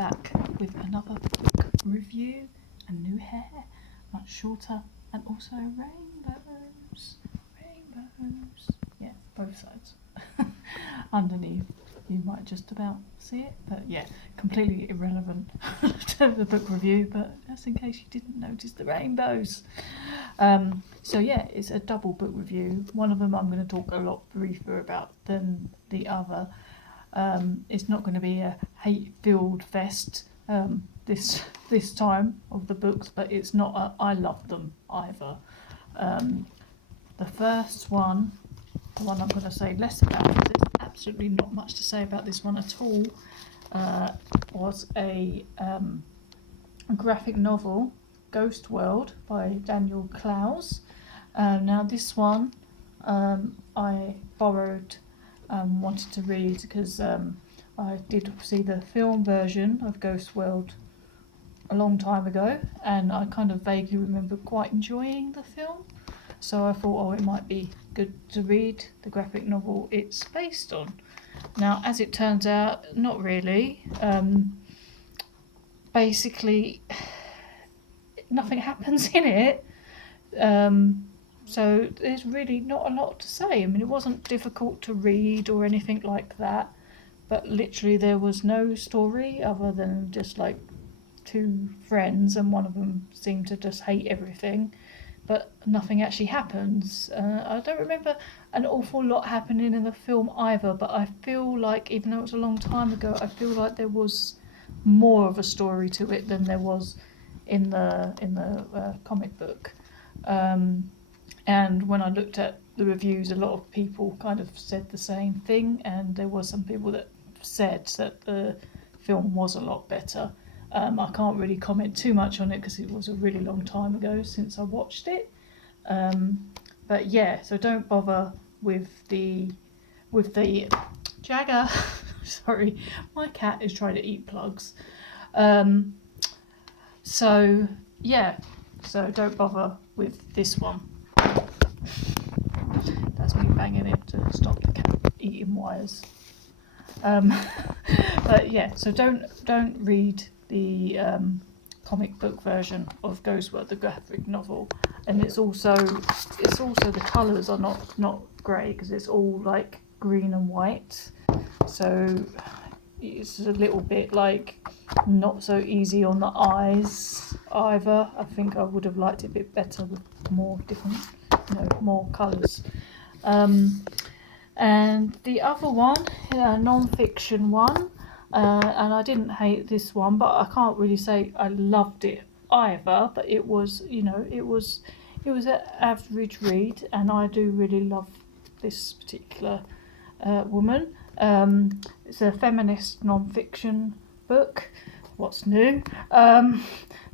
back with another book review and new hair, much shorter, and also rainbows. Yeah, both sides. Underneath, you might just about see it, but yeah, completely irrelevant to the book review, but just in case you didn't notice the rainbows. So yeah, it's a double book review. One of them I'm going to talk a lot briefer about than the other. It's not going to be a hate-filled fest this time of the books, but it's not a I love them either. The first one, the one I'm going to say less about, because there's absolutely not much to say about this one at all, was a graphic novel, Ghost World by Daniel Clowes. Now this one I borrowed and wanted to read because I did see the film version of Ghost World a long time ago, and I kind of vaguely remember quite enjoying the film, so I thought, oh, it might be good to read the graphic novel it's based on. Now, as it turns out, not really. Basically, nothing happens in it, so there's really not a lot to say. I mean, it wasn't difficult to read or anything like that, but literally there was no story other than just like two friends, and one of them seemed to just hate everything, but nothing actually happens. I don't remember an awful lot happening in the film either, but I feel like, even though it was a long time ago, I feel like there was more of a story to it than there was in the comic book. And when I looked at the reviews, a lot of people kind of said the same thing, and there were some people that said that the film was a lot better. I can't really comment too much on it because it was a really long time ago since I watched it. But yeah, so don't bother with the Jagger. Sorry, my cat is trying to eat plugs. So yeah, so don't bother with this one. That's me banging it to stop the cat eating wires. But yeah, so don't read the comic book version of Ghost World, the graphic novel, and it's also the colours are not grey because it's all like green and white, so it's a little bit like not so easy on the eyes either. I think I would have liked it a bit better with more different, more colours. And the other one, non-fiction one, and I didn't hate this one, but I can't really say I loved it either. But it was, it was an average read, and I do really love this particular woman. It's a feminist non-fiction book. What's new?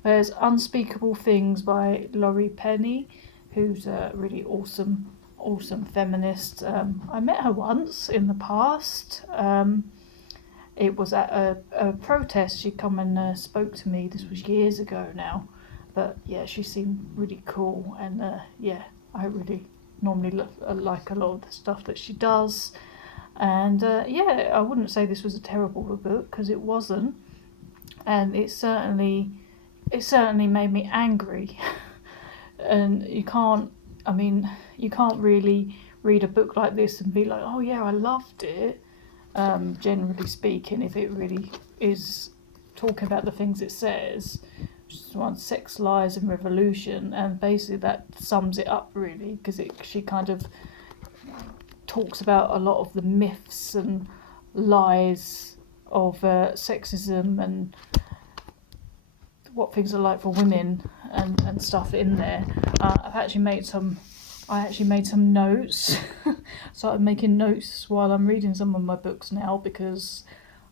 There's Unspeakable Things by Laurie Penny, who's a really awesome feminist. I met her once in the past. It was at a protest. She come and spoke to me. This was years ago now, but yeah, she seemed really cool, and I really normally like a lot of the stuff that she does. And I wouldn't say this was a terrible book, because it wasn't, and it certainly made me angry. And you can't really read a book like this and be like, oh yeah, I loved it, generally speaking, if it really is talking about the things it says, which is one, sex, lies and revolution, and basically that sums it up really, because she kind of talks about a lot of the myths and lies of sexism and what things are like for women and stuff in there. I actually made some notes. Started making notes while I'm reading some of my books now, because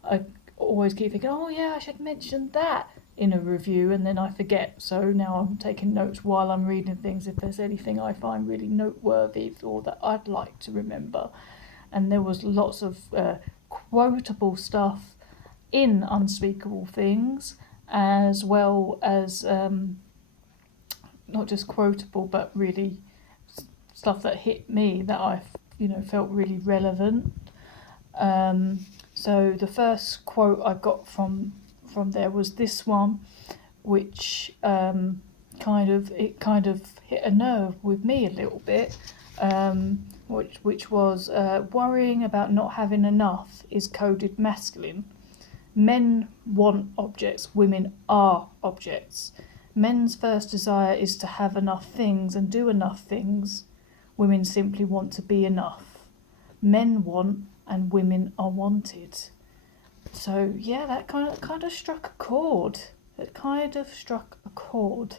I always keep thinking, oh yeah, I should mention that in a review, and then I forget. So now I'm taking notes while I'm reading things, if there's anything I find really noteworthy or that I'd like to remember. And there was lots of quotable stuff in Unspeakable Things, as well as not just quotable, but really stuff that hit me, that I felt really relevant. So the first quote I got from from there was this one, which kind of hit a nerve with me a little bit, which was worrying about not having enough is coded masculine. Men want objects, women are objects. Men's first desire is to have enough things and do enough things. Women simply want to be enough. Men want and women are wanted. So yeah, that kind of struck a chord. It kind of struck a chord.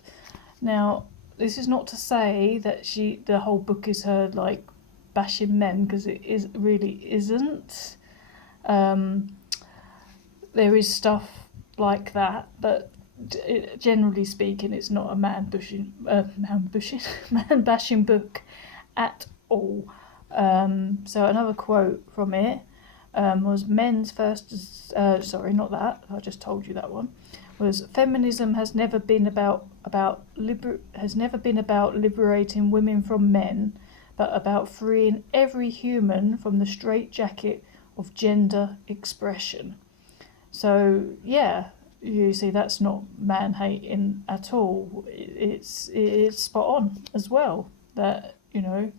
Now, this is not to say that the whole book is her like bashing men, because it really isn't. There is stuff like that, but generally speaking, it's not a man bashing book at all. So another quote from it was men's first. Sorry, not that. I just told you that one. Was feminism has never been about liberating women from men, but about freeing every human from the straitjacket of gender expression. So yeah, you see, that's not man hating at all. It's spot on as well. That, you know,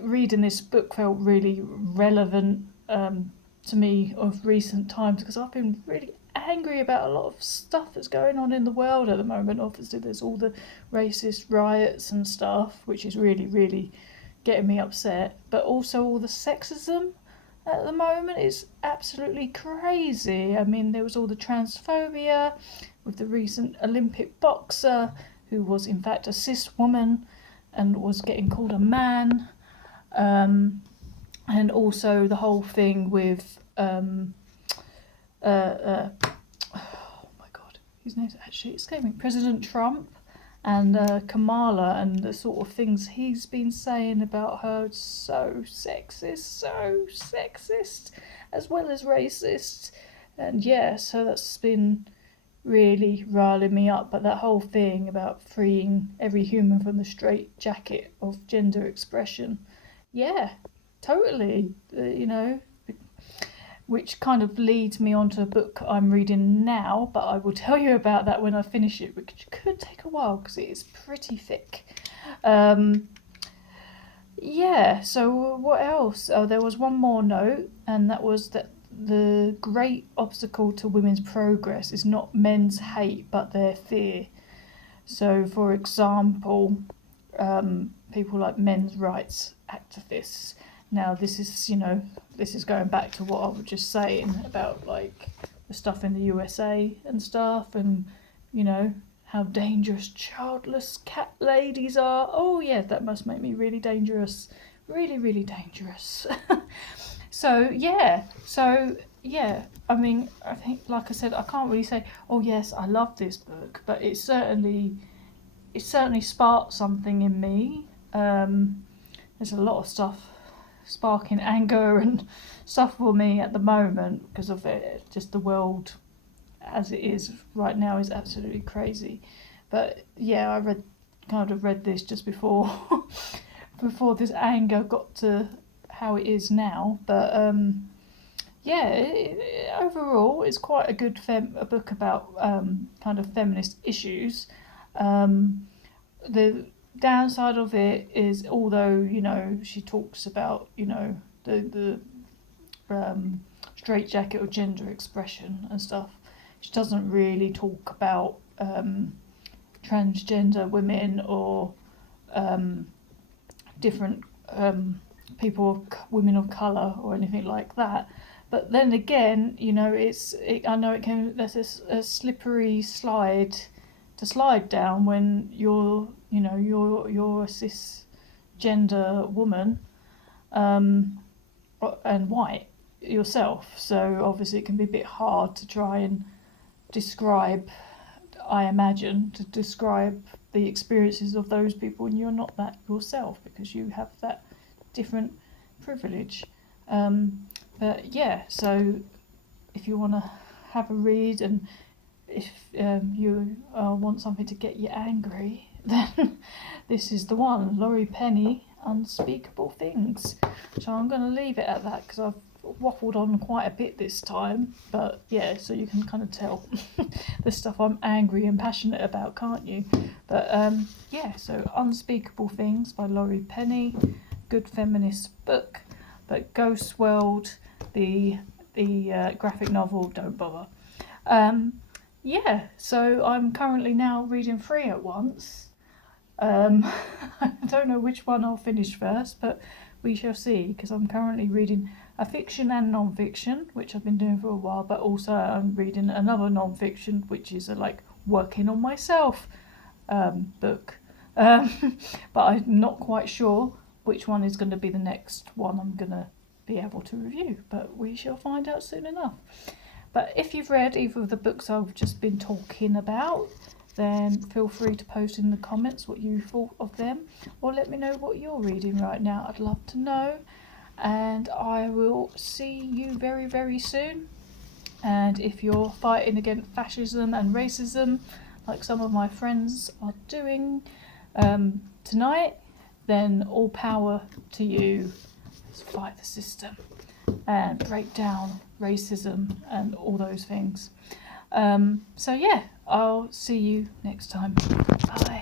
reading this book felt really relevant to me of recent times, because I've been really angry about a lot of stuff that's going on in the world at the moment. Obviously, there's all the racist riots and stuff, which is really, really getting me upset. But also all the sexism at the moment is absolutely crazy. I mean, there was all the transphobia with the recent Olympic boxer who was in fact a cis woman and was getting called a man, and also the whole thing with oh my god, his name's actually escaping, President Trump and Kamala, and the sort of things he's been saying about her. So sexist, as well as racist. And yeah, so that's been really riling me up. But that whole thing about freeing every human from the straitjacket of gender expression, yeah, totally, you know, which kind of leads me on to a book I'm reading now, but I will tell you about that when I finish it, which could take a while because it is pretty thick. Yeah, so what else? Oh, there was one more note, and that was that the great obstacle to women's progress is not men's hate, but their fear. So, for example, people like men's rights activists. Now, this is going back to what I was just saying about like the stuff in the USA and stuff, and you know how dangerous childless cat ladies are. Oh yeah, that must make me really dangerous, really, really dangerous. So yeah, I mean, I think, like I said, I can't really say, oh yes, I love this book, but it certainly sparked something in me. There's a lot of stuff sparking anger and stuff for me at the moment because of it. Just the world as it is right now is absolutely crazy. But yeah, I read this just before before this anger got to how it is now. But yeah, overall it's quite a good a book about kind of feminist issues. The downside of it is, although, you know, she talks about, you know, the straitjacket of gender expression and stuff, she doesn't really talk about transgender women or different people, women of colour or anything like that. But then again, you know, I know there's a slippery slide to slide down when you're a cisgender woman and white yourself. So obviously it can be a bit hard to try and describe, I imagine, to describe the experiences of those people when you're not that yourself, because you have that different privilege. But yeah, so if you want to have a read, and if you want something to get you angry, then this is the one. Laurie Penny, Unspeakable Things. So I'm going to leave it at that because I've waffled on quite a bit this time, but yeah, so you can kind of tell the stuff I'm angry and passionate about, can't you? But yeah, so Unspeakable Things by Laurie Penny, good feminist book. But Ghost World, the graphic novel, don't bother. Yeah, so I'm currently now reading 3 at once. I don't know which one I'll finish first, but we shall see, because I'm currently reading a fiction and non-fiction, which I've been doing for a while, but also I'm reading another non-fiction, which is a working on myself book. But I'm not quite sure which one is going to be the next one I'm going to be able to review, but we shall find out soon enough. But if you've read either of the books I've just been talking about, then feel free to post in the comments what you thought of them, or let me know what you're reading right now. I'd love to know, and I will see you very, very soon. And if you're fighting against fascism and racism, like some of my friends are doing tonight, then all power to you. Let's fight the system and break down racism and all those things. So yeah, I'll see you next time. Bye.